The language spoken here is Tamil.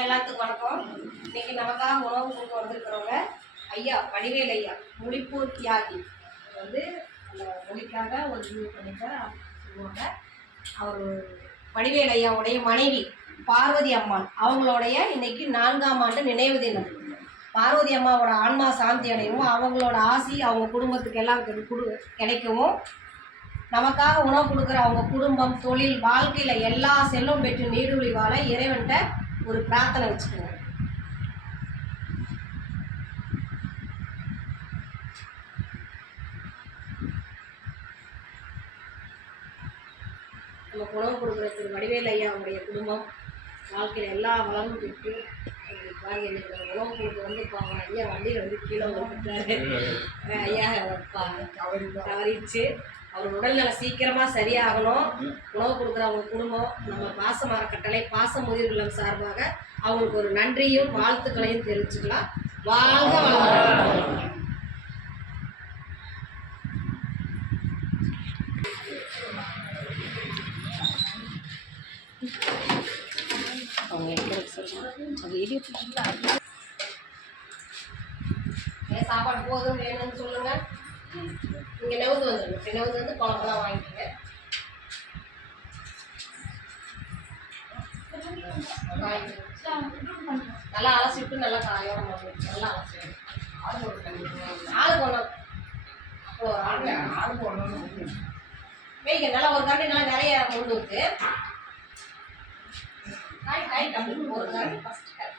எல்லாத்துக்கும் வணக்கம். இன்னைக்கு நமக்காக உணவு கொடுக்க வந்திருக்கிறவங்க ஐயா வடிவேல் ஐயா, மொழிப்போர் தியாகி. வந்து அந்த மொழிக்காக ஒரு இது பண்ணிட்டு சொல்லுவாங்க. அவர் வடிவேல் ஐயாவுடைய மனைவி பார்வதி அம்மாள் அவங்களுடைய இன்னைக்கு 4ஆம் ஆண்டு நினைவு தினம். பார்வதி அம்மாவோட ஆன்மா சாந்தி அடையவும், அவங்களோட ஆசி அவங்க குடும்பத்துக்கு எல்லாம் கிடைக்கவும், நமக்காக உணவு கொடுக்குற அவங்க குடும்பம், தொழில், வாழ்க்கையில் எல்லா செல்வம் பெற்று நீடூழி வாழ இறைவன்கிட்ட ஒரு பிரார்த்தனை வச்சுக்கோங்க. நம்ம உணவு கொடுக்குற திரு வடிவேல் ஐயாவுடைய குடும்பம் வாழ்க்கையில் எல்லா வளமும் பெற்று உணவு கொடுக்க வந்து ஐயா வண்டியில் வந்து கீழே வந்துட்டாரு. ஐயா தவறிச்சு. அவர் உடல்நல சீக்கிரமாக சரியாகணும். உணவு கொடுக்குற அவங்க குடும்பம், நம்ம பாசமர கட்டளை பாச முதிர் இல்லம் சார்பாக அவங்களுக்கு ஒரு நன்றியும் வாழ்த்துக்களையும் தெரிவிச்சுக்கலாம். வாழ்க வளமுடன். சாப்பாடு போதும் வேணும்னு சொல்லுங்க. இங்கே நெவுந்து வந்துடுங்க. நெவுந்து வந்து குழம்புலாம் வாங்கிக்கோங்க. நல்லா அலசிவிட்டு நல்லா காயோட நல்லா அலசிடுங்க. ஆளுக்கு ஒன்று வைங்க. நல்லா ஒரு கரண்டி நல்லா நிறைய கொண்டு வந்து காய் கம்மி ஒரு கரண்டி ஃபஸ்ட்டு